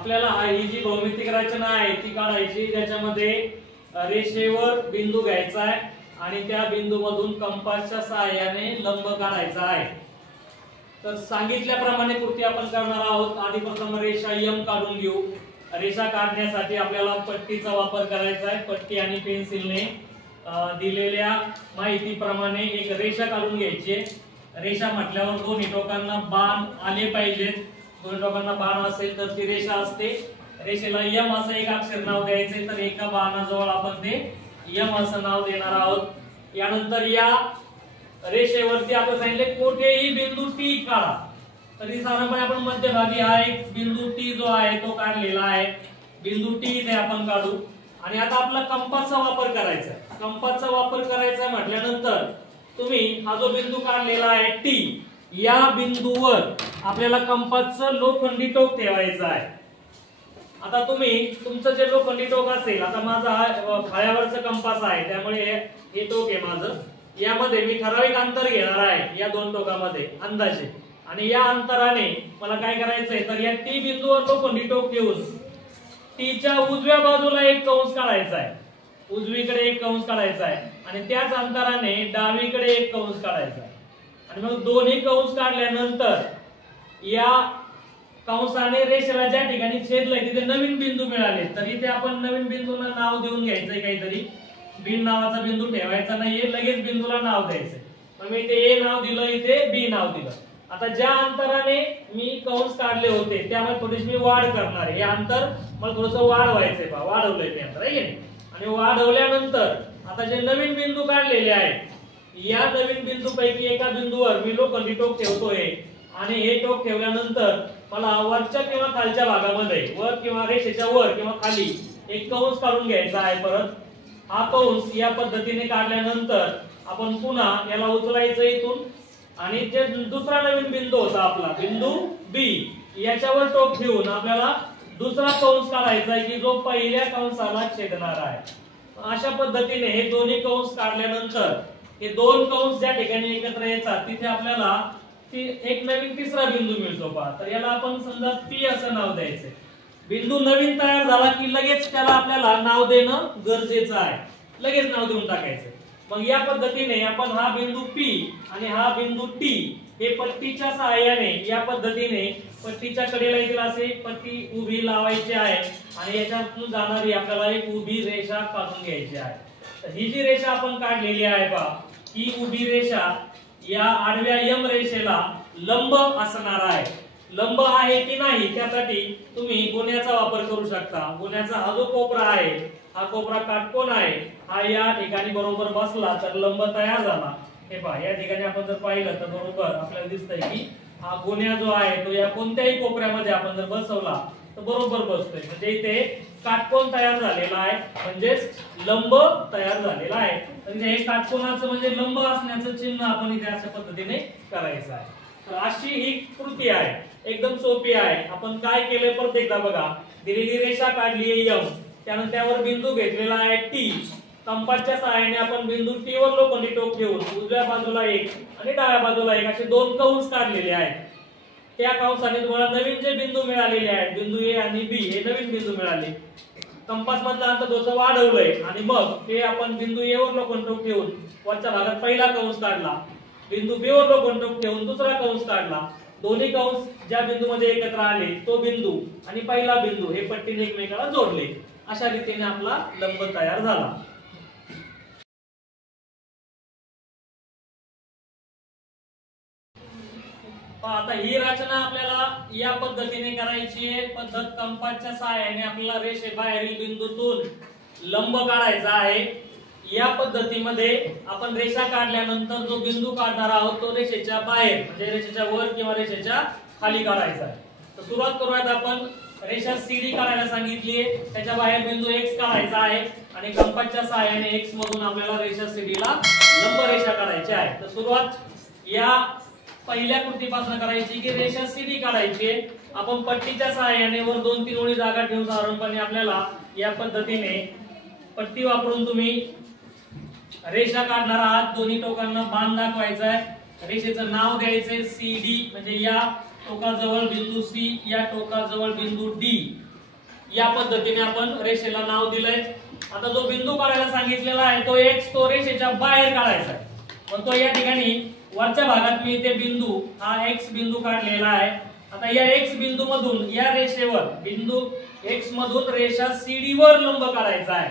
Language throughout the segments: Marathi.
आपल्याला ही जी भौमितिक रचना आहे ती काढायची, ज्याच्यामध्ये रेषेवर बिंदू घ्यायचा आहे आणि त्या बिंदूमधून कंपासच्या सहाय्याने लंब काढायचा आहे। तर सांगितल्याप्रमाणे कृती आपण करणार आहोत। आधी प्रथम रेषा एम काढून घेऊ। रेषा काढण्यासाठी आपल्याला पट्टीचा वापर करायचा आहे। पट्टी आणि पेन्सिलने दिलेल्या माहितीप्रमाणे एक रेषा काढून घ्यायची। रेषा म्हटल्यावर दोन्ही टोकांना बाण आले पाहिजेत। दोन्ही टोकांना बाण असेल तर ती रेषा असते। रेषेला यम असं एक अक्षर नाव द्यायचे, तर एका बाणाजवळ आपण ते यम असं नाव देणार आहोत। यानंतर या रेषेवरती आपण सांगितले कोठेही बिंदू टी काढा। तरी साधारणपणे आपण मध्यभागी हा एक बिंदू टी जो आहे तो काढलेला आहे। बिंदू टी इथे आपण काढू आणि आता आपला कंपासचा वापर करायचा आहे। कंपासचा वापर करायचा म्हटल्यानंतर तुम्ही हा जो बिंदू काढलेला आहे टी, या बिंदूवर आपल्याला कंपासचं लोखंडी टोक ठेवायचं आहे। आता तुम्ही तुमचं जे लोखंडी टोक असेल, आता माझा हा फळ्यावरचा कंपास आहे त्यामुळे हे टोक आहे माझं, यामध्ये मी ठराविक अंतर घेणार आहे या दोन टोकामध्ये अंदाजे, आणि या अंतराने मला काय करायचंय तर या टी बिंदूवर लोखंडी टोक ठेवून टीच्या उजव्या बाजूला एक कंस काढायचा आहे, उजवीकडे एक कंस काढायचा आहे आणि त्याच अंतराने डावीकडे एक कंस काढायचा आहे। आणि मग दोन्ही कंस काढल्यानंतर या कंसाने रेषेला ज्या ठिकाणी छेदलंय तिथे नवीन बिंदू मिळाले, तर इथे आपण नवीन बिंदूला नाव देऊन घ्यायचंय काहीतरी। बी नावाचा बिंदू ठेवायचा नाहीये, लगेच बिंदूला नाव द्यायचंय। मग मी इथे ए नाव दिलं, इथे बी नाव दिलं। आता ज्या अंतराने मी कंस काढले होते त्यामध्ये थोडीशी मी वाढ करणार आहे। हे अंतर मला थोडंसं वाढवायचंय बा, वाढवलंय मी अंतर आहे की नाही। आणि वाढवल्यानंतर आता जे नवीन बिंदू काढलेले आहेत, या नवीन बिंदूपैकी एका बिंदूवर मी लोखंडी टोक ठेवतोय आणि हे टोक ठेवल्यानंतर मला वरच्या किंवा खालच्या भागामध्ये, वर किंवा रेषेच्या वर किंवा खाली एक कंस काढून घ्यायचा आहे। परत हा कंस या पद्धतीने काढल्यानंतर आपण पुन्हा याला उचलायचं इथून आणि जे दुसरा नवीन बिंदू होता आपला बिंदू बी, याच्यावर टोक ठेवून आपल्याला दुसरा कंस काढायचा आहे की जो पहिल्या कंसाला छेदणार आहे। अशा पद्धतीने हे दोन्ही कंस काढल्यानंतर हे दोन कंस ज्या ठिकाणी एकत्र येतात तिथे आपल्याला एक नवीन तिसरा बिंदू मिळतो पहा। तर याला आपण समजा पी असं नाव द्यायचं। बिंदू नवीन तयार झाला की लगेच त्याला आपल्याला नाव देणं गरजेचं आहे, लगेच नाव देऊन टाकायचं। मग या पद्धतीने आपण हा बिंदू पी आणि हा बिंदू टी हे पट्टीच्या सहाय्याने या पद्धतीने पट्टीच्या कडेला येईल असे पट्टी उभी लावायची आहे आणि याच्यातून जाणारी आपल्याला एक उभी रेषा काढून घ्यायची आहे। तर ही जी रेषा आपण काढलेली आहे पहा, ही उभी रेषा या आडव्या यम रेषेला लंब असणार आहे। लंब आहे की नाही त्यासाठी तुम्ही गुण्याचा वापर करू शकता। गुण्याचा हा जो कोपरा आहे, हा कोपरा काटकोन आहे, हा या ठिकाणी बरोबर बसला तर लंब तयार झाला। हे पहा, या ठिकाणी आपण जर पाहिलं तर बरोबर आपल्याला दिसतंय की हा गुण्या जो आहे तो या कोणत्याही कोपऱ्यामध्ये आपण जर बसवला तर बरोबर बसतोय, म्हणजे इथे काटकोन तयार झालेला आहे, म्हणजेच लंब तयार झालेला आहे। तर हे काटकोनाचं म्हणजे लंब असण्याचं चिन्ह आपण इथे अशा पद्धतीने करायचं आहे। तर अशी ही कृती आहे, एकदम सोपी आहे। आपण काय केलंय परत एकदा बघा। दिलेली रेषा काढली आहे यम, त्यानंतर त्यावर बिंदू घेतलेला आहे टी। कंपासच्या सहाय्याने आपण बिंदू टी वर लोखंडी टोक ठेवून उजव्या बाजूला एक आणि डाव्या बाजूला एक असे दोन कंस काढलेले आहेत। त्या कंसाने तुम्हाला नवीन जे बिंदू मिळालेले आहेत, बिंदू ए आणि बी हे नवीन बिंदू मिळाले। कंपास मधला अंतर थोडंसं वाढवलंय आणि मग ते आपण बिंदू ए वर लोखंडी टोक ठेवून वरच्या भागात पहिला कंस काढला, बिंदू बी वर लोखंडी टोक ठेवून दुसरा कंस काढला। दोन्ही कंस ज्या बिंदूमध्ये एकत्र आले तो बिंदू आणि पहिला बिंदू हे पट्टीने एकमेकाला जोडले। अशा रीतीने आपला लंब तयार झाला। आता ही रचना आपल्याला या पद्धतीने करायची आहे। पद्धत कंपासच्या सहाय्याने आपल्याला रेषेबाहेरील बिंदूतून लंब काढायचा आहे। या पद्धतीमध्ये आपण रेषा काढल्यानंतर जो बिंदू काढणार आहोत तो रेषेच्या बाहेर म्हणजे रेषेच्या वर किंवा रेषेच्या खाली काढायचा आहे। तर सुरुवात करूयात आपण। रेषा सीडी काढायला सांगितली आहे, त्याच्या बाहेर बिंदू एक्स काढायचा आहे आणि कंपासच्या सहाय्याने एक्स मधून आपल्याला रेषा सीडीला लंब रेषा काढायची आहे। तर सुरुवात या पहिल्या कृतीपासून करायची की रेषा सीडी काढायची आहे। आपण पट्टीच्या सहाय्याने वर 2-3 ओळी जागा ठेवून साधारणपणे आपल्याला या पद्धतीने पट्टी वापरून तुम्ही रेषा काढणार आहात। दोन्ही टोकांना बाण दाखवायचा आहे। रेषेचं नाव द्यायचंय सीडी, म्हणजे या टोकाजवळ बिंदू सी, या टोकाजवळ बिंदू डी या पद्धतीने आपण रेषेला नाव दिलंय। आता जो बिंदू काढायला सांगितलेला आहे तो x तो रेषेच्या बाहेर काढायचा आहे, पण तो या ठिकाणी वरच्या भागात मी इथे बिंदू हा x बिंदू काढलेला आहे। आता या x बिंदू मधून या रेषेवर बिंदू x मधून रेषा CD वर लंब काढायचा आहे,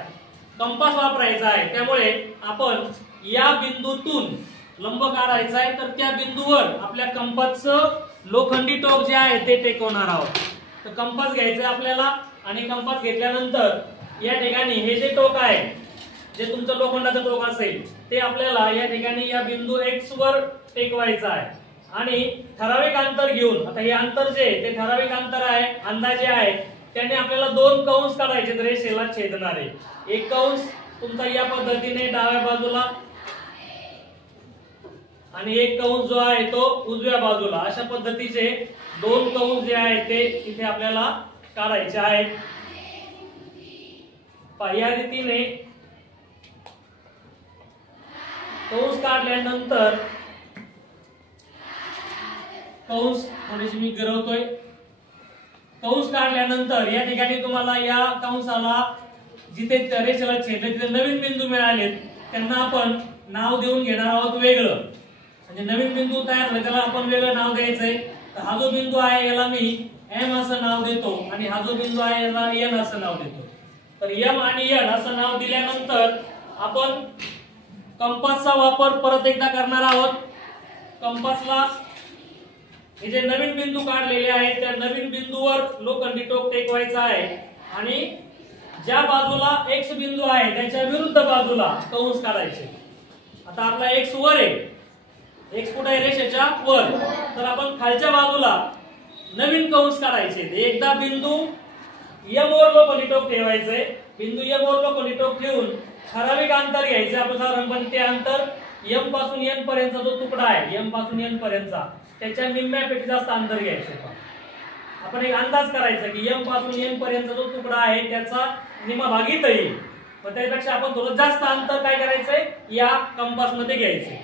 कंपास वापरायचा आहे। त्यामुळे आपण या बिंदूतून लंब काढायचा आहे, तर त्या बिंदूवर आपल्या कंपासचं लोखंडी टोक जे आहे ते टेकवणार आहोत। तर कंपास घ्यायचा आहे आपल्याला आणि कंपास घेतल्यानंतर या ठिकाणी हे जे टोक आहे जे तुमचं लोखंडाचं टोक असेल ते आपल्याला या ठिकाणी या बिंदू x वर टेकवायचं आहे आणि ठराविक अंतर घेऊन, आता हे अंतर जे ते ठराविक अंतर आहे अंदाजे आहे, त्याने आपल्याला दोन कंस काढायचे रेषेला छेदणारे। एक कंस तुमचा या पद्धतीने डाव्या बाजूला आणि एक कंस जो आहे तो उजव्या बाजूला, अशा पद्धतीचे दोन कंस जे आहेत ते इथे आपल्याला काढायचे आहेत। या रीतीने कंस काढल्यानंतर कंस थोडीशी मी गिरवतोय, कंस काढल्यानंतर या ठिकाणी तुम्हाला या कंसाला जिथे रेषेला छेदले तिथे नवीन बिंदू मिळालेत त्यांना आपण नाव देऊन घेणार आहोत वेगळं, म्हणजे नवीन बिंदू तयार झाला त्याला आपण वेगळं नाव द्यायचंय। तर हा जो बिंदू आहे याला मी M असं नाव देतो आणि हा जो बिंदू आहे याला N असं नाव देतो। तर M आणि N असं नाव दिल्यानंतर आपण कंपासचा वापर परत एकदा करणार आहोत। कंपासला हे जे नवीन बिंदू काढलेले आहेत त्या नवीन बिंदूवर लोखंडी टोक टेकवायचा आहे आणि ज्या बाजूला x बिंदू आहे त्याच्या विरुद्ध बाजूला कंस काढायचे। आता आपला x वर आहे, x कुठे आहे रेषेच्या वर, तर आपण खालच्या बाजूला नवीन कंस काढायचे। एकदा बिंदू M वर लोखंडी टोक ठेवायचे, बिंदू M वर लोखंडी टोक ठेवून ठराविक अंतर घ्यायचे। आपण साधारणपणे ते अंतर M पासून N पर्यंतचा जो तुकडा आहे M पासून N पर्यंतचा त्याच्या निम्म्यापेक्षा जास्त अंतर घ्यायचं। आपण एक अंदाज करायचा की M पासून N पर्यंतचा जो तुकडा आहे त्याचा निम्मा भाग इथं येईल, पण त्यापेक्षा आपण थोडं जास्त अंतर काय करायचंय या कंपास मध्ये घ्यायचंय।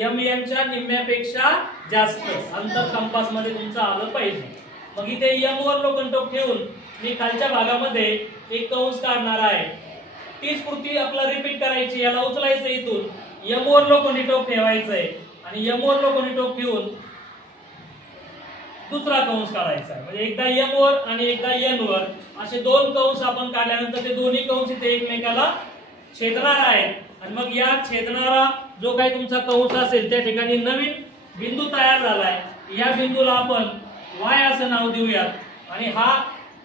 M N च्या निम्म्यापेक्षा जास्त अंतर कंपास मध्ये तुमचं आलं पाहिजे। मग इथे M वर लोखंडी टोक ठेवून मी खालच्या भागामध्ये एक कंस काढणार आहे। तीच कृती आपल्याला रिपीट करायची, याला उचलायचं इथून M वर लोखंडी टोक ठेवायचंय आणि M वर लोखंडी टोक ठेवून दुसरा कंस काढायचा आहे। म्हणजे एकदा M वर आणि एकदा N वर असे दोन कंस आपण काढल्यानंतर ते दोन्ही कंस इथे एकमेकाला छेदणार आहेत आणि मग या छेदणारा जो काही तुमचा कंस असेल त्या ठिकाणी नवीन बिंदू तयार झालाय। या बिंदूला आपण Y असं नाव देऊयात आणि हा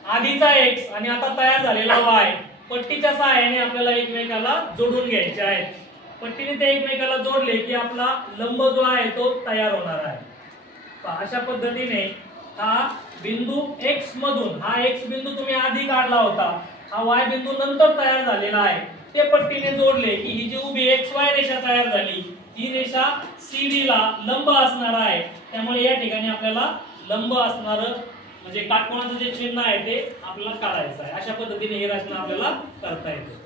आधीचा X आणि आता तयार झालेला Y पट्टीच्या सहाय्याने आपल्याला एकमेकाला जोडून घ्यायचे आहेत। पट्टीने ते एकमेकाला जोडले की आपला लंब जो आहे तो तयार होणार आहे। अशा पद्धतीने हा बिंदू X मधून, हा X बिंदू तुम्ही आधी काढला होता, हा Y बिंदू नंतर तयार झालेला आहे, ते पट्टीने जोडले की ही जी उभी XY रेषा तयार झाली ही रेषा CD ला लंब असणार आहे। त्यामुळे या ठिकाणी आपल्याला लंब असणार म्हणजे काटकोनाचं जे चिन्ह आहे ते आपल्याला काढायचं आहे। अशा पद्धतीने ही रचना आपल्याला करता येते।